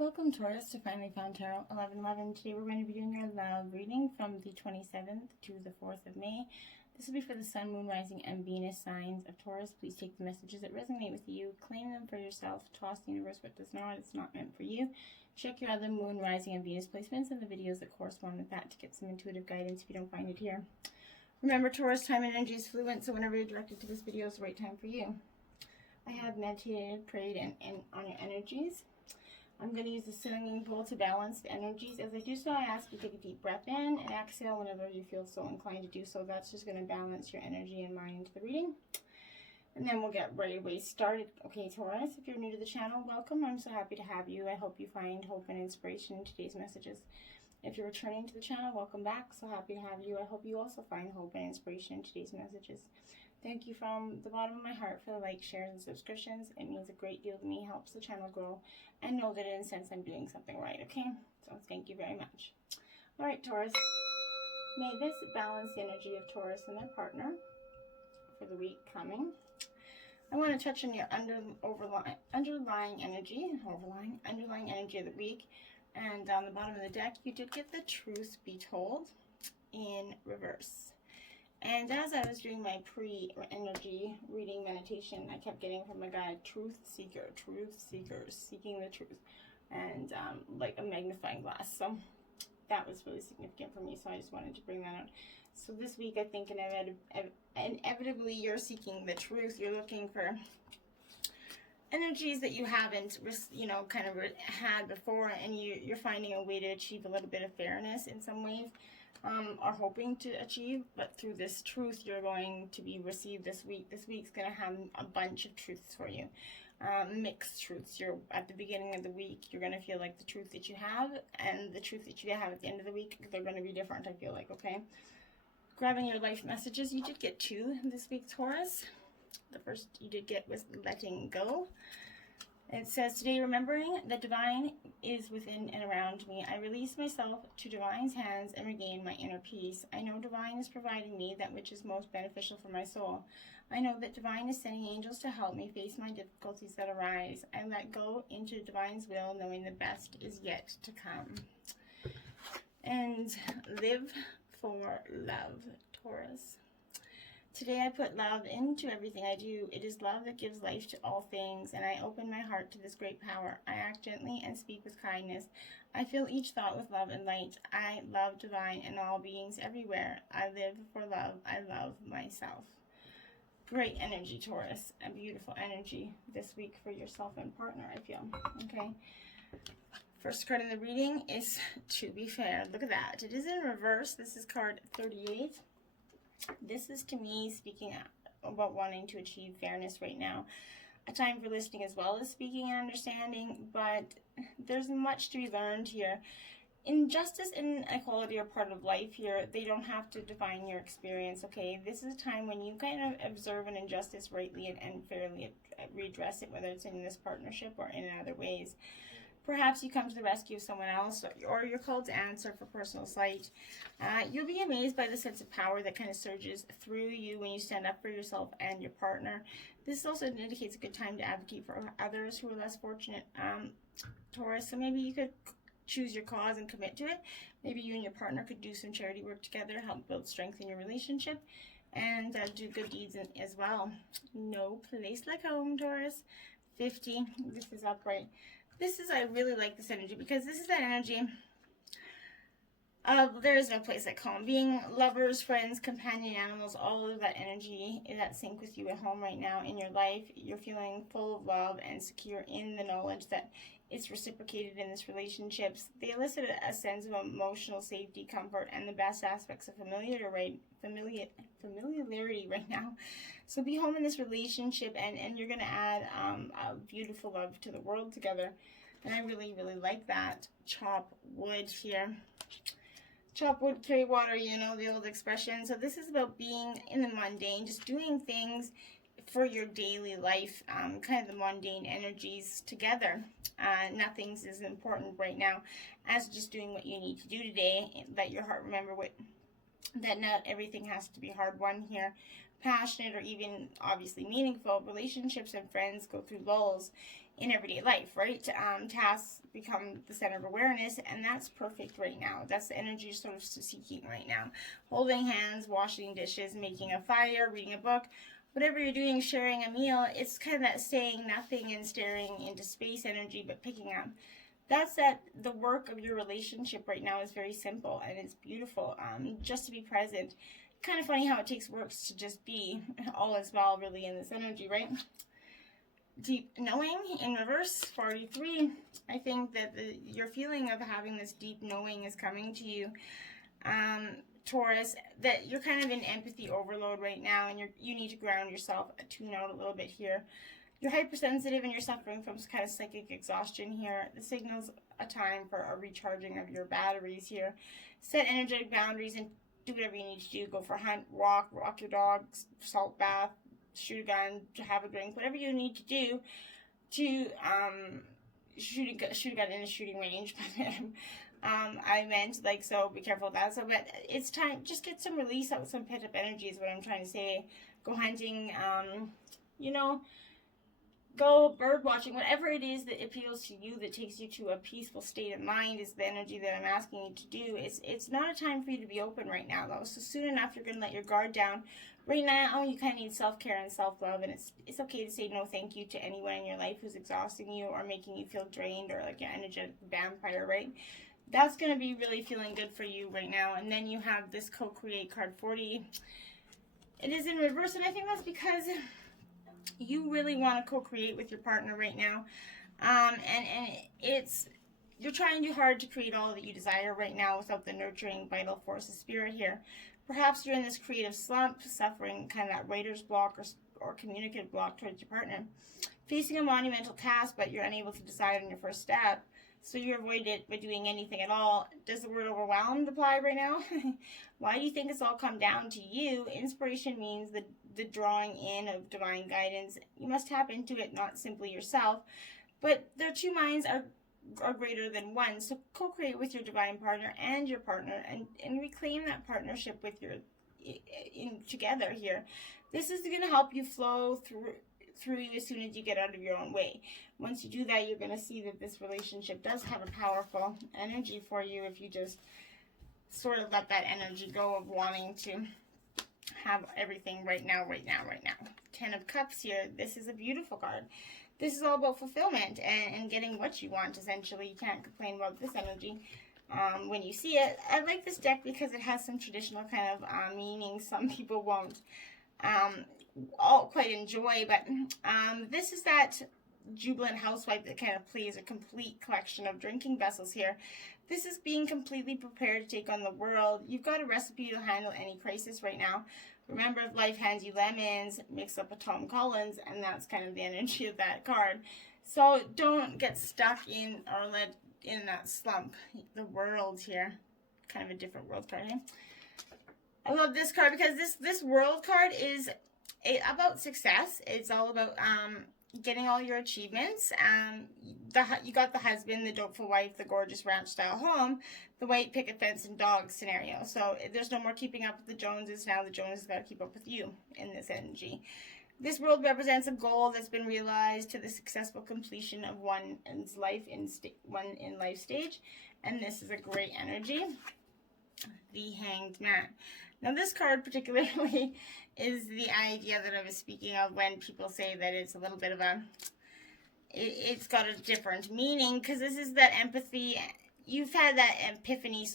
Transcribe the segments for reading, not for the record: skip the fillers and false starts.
Welcome, Taurus, to Finally Found Tarot 1111. Today we're going to be doing your love reading from the 27th to the 4th of May. This will be for the Sun, Moon, Rising, and Venus signs of Taurus. Please take the messages that resonate with you, claim them for yourself, toss the universe what does not. It's not meant for you. Check your other Moon, Rising, and Venus placements and the videos that correspond with that to get some intuitive guidance if you don't find it here. Remember, Taurus, time and energy is fluent, so whenever you're directed to this video is the right time for you. I have meditated, prayed, and on your energies. I'm going to use the singing bowl to balance the energies. As I do so, I ask you to take a deep breath in and exhale whenever you feel so inclined to do so. That's just going to balance your energy and mind into the reading. And then we'll get right away started. Okay, Taurus, if you're new to the channel, welcome. I'm so happy to have you. I hope you find hope and inspiration in today's messages. If you're returning to the channel, welcome back. So happy to have you. I hope you also find hope and inspiration in today's messages. Thank you from the bottom of my heart for the likes, shares, and subscriptions. It means a great deal to me, helps the channel grow, and know that in a sense I'm doing something right, okay? So thank you very much. All right, Taurus. May this balance the energy of Taurus and their partner for the week coming. I want to touch on your underlying energy of the week. And on the bottom of the deck, you did get the truth be told in reverse. And as I was doing my pre-energy reading meditation, I kept getting from my guide, truth seeker, seeking the truth, and like a magnifying glass. So that was really significant for me, so I just wanted to bring that out. So this week, I think inevitably you're seeking the truth. You're looking for energies that you haven't, kind of had before, and you're finding a way to achieve a little bit of fairness in some ways. Are hoping to achieve, but through this truth you're going to be received this week. This week's going to have a bunch of truths for you, mixed truths. You're at the beginning of the week, you're going to feel like the truth that you have and the truth that you have at the end of the week, they're going to be different, I feel like, okay? Grabbing your life messages, you did get 2 this week, Taurus. The first you did get was letting go. It says, today, remembering that divine is within and around me, I release myself to divine's hands and regain my inner peace. I know divine is providing me that which is most beneficial for my soul. I know that divine is sending angels to help me face my difficulties that arise. I let go into divine's will, knowing the best is yet to come. And live for love, Taurus. Today I put love into everything I do. It is love that gives life to all things, and I open my heart to this great power. I act gently and speak with kindness. I fill each thought with love and light. I love divine and all beings everywhere. I live for love. I love myself. Great energy, Taurus. A beautiful energy this week for yourself and partner, I feel. Okay. First card in the reading is To Be Fair. Look at that. It is in reverse. This is card 38. This is, to me, speaking about wanting to achieve fairness right now. A time for listening as well as speaking and understanding, but there's much to be learned here. Injustice and equality are part of life here. They don't have to define your experience, okay? This is a time when you kind of observe an injustice rightly and fairly redress it, whether it's in this partnership or in other ways. Perhaps you come to the rescue of someone else, or you're called to answer for personal sight. You'll be amazed by the sense of power that kind of surges through you when you stand up for yourself and your partner. This also indicates a good time to advocate for others who are less fortunate, Taurus. So maybe you could choose your cause and commit to it. Maybe you and your partner could do some charity work together, help build strength in your relationship, and do good deeds as well. No place like home, Taurus. 50. This is upright. I really like this energy because this is that energy of there is no place like home. Being lovers, friends, companion animals, all of that energy is at sync with you at home right now in your life. You're feeling full of love and secure in the knowledge that it's reciprocated in this relationships. They elicit a sense of emotional safety, comfort, and the best aspects of familiarity right now. So be home in this relationship, and you're going to add a beautiful love to the world together. And I really, really like that. Chop wood here. Chop wood, carry water, you know, the old expression. So this is about being in the mundane, just doing things for your daily life, kind of the mundane energies together. Nothing's as important right now as just doing what you need to do today. Let your heart remember that not everything has to be hard won here. Passionate or even obviously meaningful relationships and friends go through lulls in everyday life, right? Tasks become the center of awareness, and that's perfect right now. That's the energy you're sort of seeking right now. Holding hands, washing dishes, making a fire, reading a book, whatever you're doing, sharing a meal, it's kind of that saying nothing and staring into space energy, but picking up. That's that the work of your relationship right now is very simple and it's beautiful. Just to be present. Kind of funny how it takes works to just be. All is well, really, in this energy, right? Deep knowing in reverse, 43. I think that your feeling of having this deep knowing is coming to you, Taurus, that you're kind of in empathy overload right now, and you need to ground yourself, tune out a little bit here. You're hypersensitive and you're suffering from some kind of psychic exhaustion here. The signal's a time for a recharging of your batteries here. Set energetic boundaries and do whatever you need to do. Go for a hunt, walk your dog, salt bath, shoot a gun, have a drink, whatever you need to do to shoot a gun in a shooting range. I meant, like, so be careful of that. So, but it's time, just get some release out, some pent up energy is what I'm trying to say. Go hunting, you know, go bird watching, whatever it is that appeals to you, that takes you to a peaceful state of mind is the energy that I'm asking you to do. It's not a time for you to be open right now, though. So soon enough, you're going to let your guard down. Right now, you kind of need self-care and self-love, and it's okay to say no thank you to anyone in your life who's exhausting you or making you feel drained or like an energetic vampire, right? That's going to be really feeling good for you right now. And then you have this co-create card 40. It is in reverse, and I think that's because you really want to co-create with your partner right now, and you're trying too hard to create all that you desire right now without the nurturing vital force of spirit here. Perhaps you're in this creative slump, suffering kind of that writer's block or communicative block towards your partner, facing a monumental task, but you're unable to decide on your first step, so you avoid it by doing anything at all. Does the word overwhelmed apply right now? Why do you think it's all come down to you? Inspiration means the drawing in of divine guidance. You must tap into it, not simply yourself, but their two minds are greater than one. So co-create with your divine partner and your partner, and reclaim that partnership with your together here. This is going to help you flow through you as soon as you get out of your own way. Once you do that, you're going to see that this relationship does have a powerful energy for you if you just sort of let that energy go of wanting to have everything right now. 10 of Cups here. This is a beautiful card. This is all about fulfillment and getting what you want, essentially. You can't complain about this energy when you see it. I like this deck because it has some traditional kind of meanings some people won't all quite enjoy, but this is that jubilant housewife that kind of plays a complete collection of drinking vessels here. This is being completely prepared to take on the world. You've got a recipe to handle any crisis right now. Remember, if life hands you lemons, mix up a Tom Collins, and that's kind of the energy of that card. So don't get stuck in or let in that slump. The world here, kind of a different world card, eh? I love this card because this world card is about success. It's all about getting all your achievements. You got the husband, the dopeful wife, the gorgeous ranch style home, the white picket fence and dog scenario. So there's no more keeping up with the Joneses. Now the Joneses got to keep up with you in this energy. This world represents a goal that's been realized to the successful completion of one's life in life stage, and this is a great energy. The Hanged Man. Now this card particularly is the idea that I was speaking of when people say that it's a little bit of it's got a different meaning, because this is that empathy. You've had that epiphany,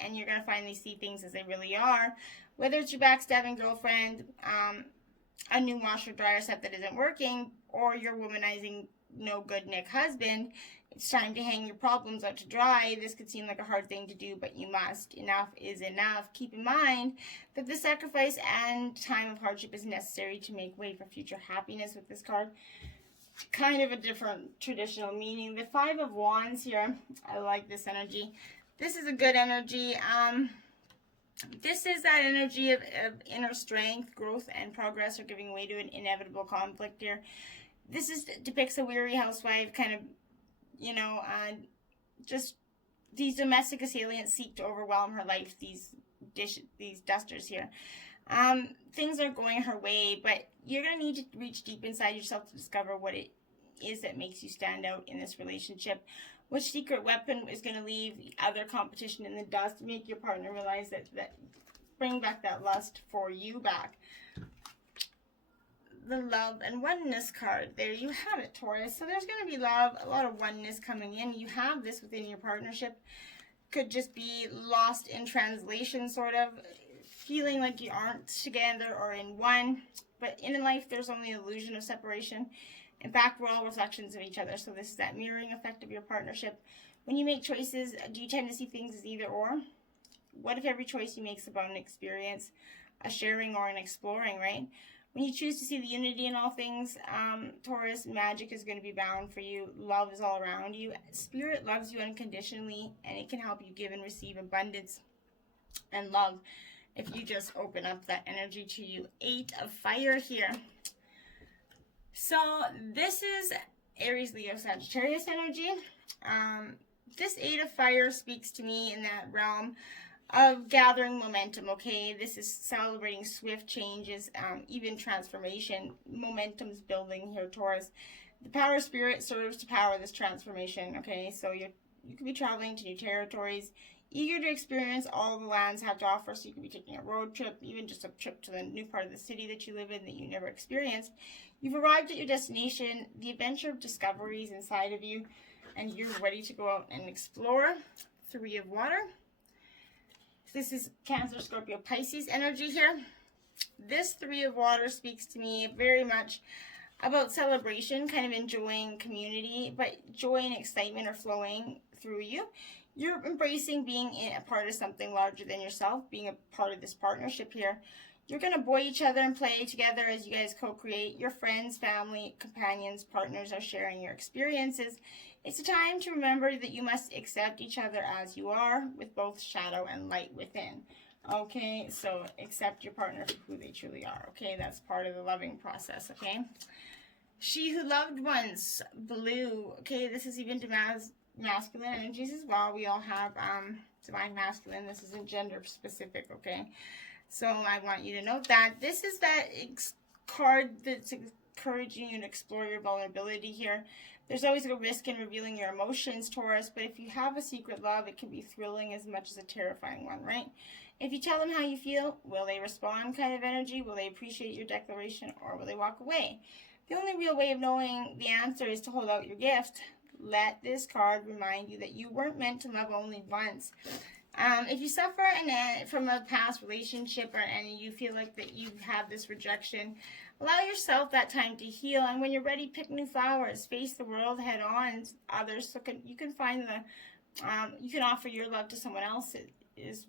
and you're going to finally see things as they really are. Whether it's your backstabbing girlfriend, a new washer dryer set that isn't working, or your womanizing no good Nick husband, it's time to hang your problems out to dry. This could seem like a hard thing to do, but you must. Enough is enough. Keep in mind that the sacrifice and time of hardship is necessary to make way for future happiness with this card. Kind of a different traditional meaning. The Five of Wands here, I like this energy. This is a good energy. This is that energy of inner strength, growth, and progress are giving way to an inevitable conflict here. This depicts a weary housewife, kind of, just these domestic assailants seek to overwhelm her life, these dusters here. Things are going her way, but you're going to need to reach deep inside yourself to discover what it is that makes you stand out in this relationship? Which secret weapon is going to leave the other competition in the dust, make your partner realize that bring back that lust for you back? The love and oneness card. There you have it, Taurus. So there's going to be love, a lot of oneness coming in. You have this within your partnership. Could just be lost in translation, sort of feeling like you aren't together or in one. But in life, there's only an illusion of separation. In fact, we're all reflections of each other. So this is that mirroring effect of your partnership. When you make choices, do you tend to see things as either or? What if every choice you make is about an experience, a sharing, or an exploring, right? When you choose to see the unity in all things, Taurus, magic is going to be bound for you. Love is all around you. Spirit loves you unconditionally, and it can help you give and receive abundance and love if you just open up that energy to you. 8 of Fire here. So this is Aries, Leo, Sagittarius energy. This 8 of Fire speaks to me in that realm of gathering momentum, okay? This is celebrating swift changes, even transformation. Momentum's building here, Taurus. The power of spirit serves to power this transformation, okay? So you could be traveling to new territories, eager to experience all the lands have to offer. So you could be taking a road trip, even just a trip to the new part of the city that you live in that you never experienced. You've arrived at your destination, the adventure of discovery is inside of you, and you're ready to go out and explore. 3 of Water. This is Cancer, Scorpio, Pisces energy here. This 3 of Water speaks to me very much about celebration, kind of enjoying community, but joy and excitement are flowing through you. You're embracing being a part of something larger than yourself, being a part of this partnership here. You're going to buoy each other and play together as you guys co-create. Your friends, family, companions, partners are sharing your experiences. It's a time to remember that you must accept each other as you are, with both shadow and light within. Okay, so accept your partner for who they truly are. Okay, that's part of the loving process. Okay, She Who Loved Once, Blue. Okay, this is even to masculine energies as well. We all have divine masculine. This isn't gender specific. Okay, so I want you to note that this is that card that's encouraging you to explore your vulnerability here. There's always a risk in revealing your emotions, Taurus, but if you have a secret love, it can be thrilling as much as a terrifying one, right? If you tell them how you feel, will they respond kind of energy? Will they appreciate your declaration, or will they walk away? The only real way of knowing the answer is to hold out your gift. Let this card remind you that you weren't meant to love only once. If you suffer from a past relationship and you feel like that you've had this rejection, allow yourself that time to heal. And when you're ready, pick new flowers. Face the world head on. Others, so you can find you can offer your love to someone else that is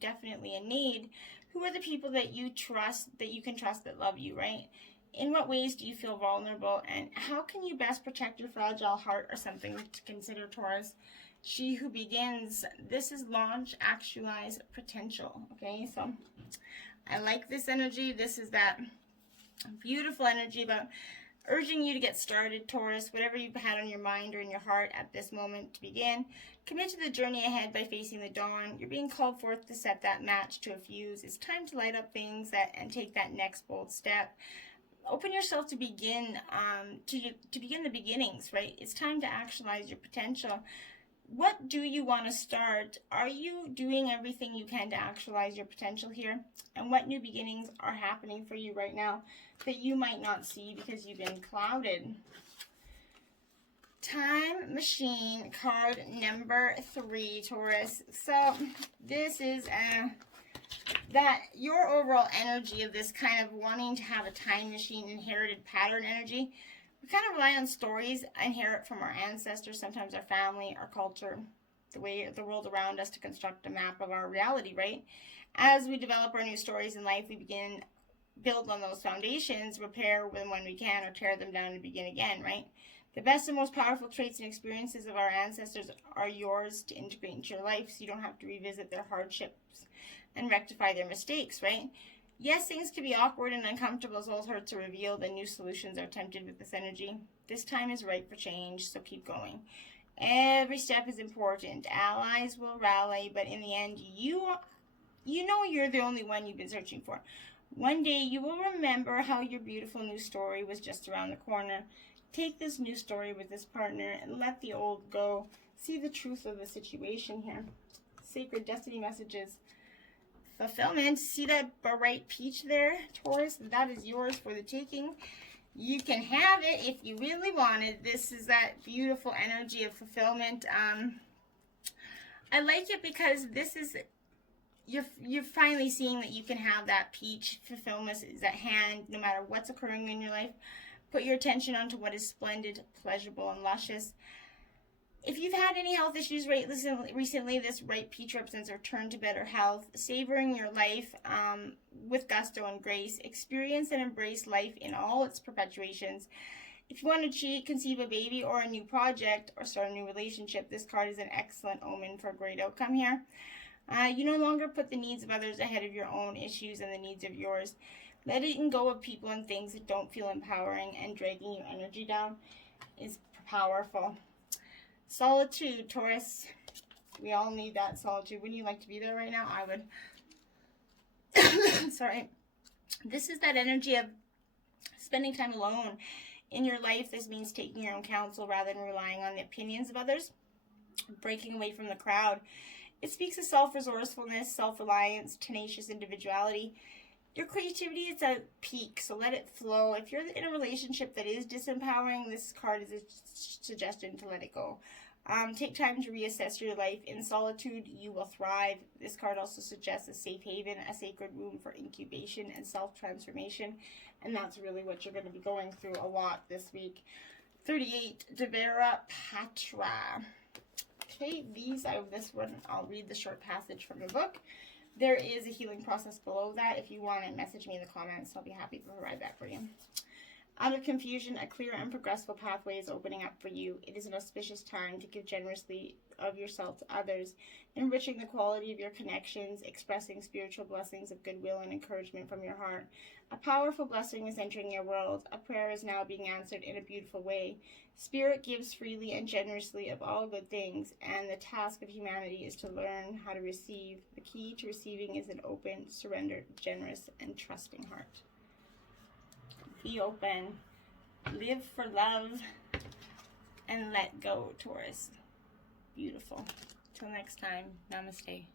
definitely in need. Who are the people that you trust, that you can trust, that love you, right? In what ways do you feel vulnerable, and how can you best protect your fragile heart, or something to consider, Taurus? She Who Begins. This is launch, actualize potential. Okay, so I like this energy. This is that beautiful energy about urging you to get started, Taurus. Whatever you've had on your mind or in your heart at this moment to begin, commit to the journey ahead by facing the dawn. You're being called forth to set that match to a fuse. It's time to light up things and take that next bold step. Open yourself to begin to begin the beginnings, right? It's time to actualize your potential. What do you want to start? Are you doing everything you can to actualize your potential here? And what new beginnings are happening for you right now that you might not see because you've been clouded? Time Machine card number 3, Taurus. So this is that your overall energy of this kind of wanting to have a time machine, inherited pattern energy. We kind of rely on stories, inherit from our ancestors, sometimes our family, our culture, the world around us, to construct a map of our reality, right? As we develop our new stories in life, we begin build on those foundations, repair them when we can, or tear them down and begin again, right? The best and most powerful traits and experiences of our ancestors are yours to integrate into your life, so you don't have to revisit their hardships and rectify their mistakes, right? Yes, things can be awkward and uncomfortable as old hurts are revealed and new solutions are attempted with this energy. This time is right for change, so keep going. Every step is important. Allies will rally, but in the end, you know you're the only one you've been searching for. One day you will remember how your beautiful new story was just around the corner. Take this new story with this partner and let the old go. See the truth of the situation here. Sacred destiny messages. Fulfillment. See that bright peach there, Taurus? That is yours for the taking. You can have it if you really want it. This is that beautiful energy of fulfillment. I like it because this is, you're finally seeing that you can have that peach. Fulfillment is at hand no matter what's occurring in your life. Put your attention onto what is splendid, pleasurable, and luscious. If you've had any health issues recently, this ripe peach represents a return to better health. Savoring your life with gusto and grace. Experience and embrace life in all its perpetuations. If you want to cheat, conceive a baby, or a new project, or start a new relationship, this card is an excellent omen for a great outcome here. You no longer put the needs of others ahead of your own issues and the needs of yours. Letting go of people and things that don't feel empowering and dragging your energy down is powerful. Solitude, Taurus. We all need that solitude. Wouldn't you like to be there right now? I would. Sorry. This is that energy of spending time alone. In your life, this means taking your own counsel rather than relying on the opinions of others. Breaking away from the crowd. It speaks of self-resourcefulness, self-reliance, tenacious individuality. Your creativity is at peak, so let it flow. If you're in a relationship that is disempowering, this card is a suggestion to let it go. Take time to reassess your life. In solitude, you will thrive. This card also suggests a safe haven, a sacred room for incubation and self-transformation. And that's really what you're going to be going through a lot this week. 38, Devera Patra. Okay, this one, I'll read the short passage from the book. There is a healing process below that. If you want it, message me in the comments. I'll be happy to provide that for you. Out of confusion, a clear and progressive pathway is opening up for you. It is an auspicious time to give generously of yourself to others, enriching the quality of your connections, expressing spiritual blessings of goodwill and encouragement from your heart. A powerful blessing is entering your world. A prayer is now being answered in a beautiful way. Spirit gives freely and generously of all good things, and the task of humanity is to learn how to receive. The key to receiving is an open, surrendered, generous, and trusting heart. Be open, live for love, and let go, Taurus. Beautiful. Till next time, namaste.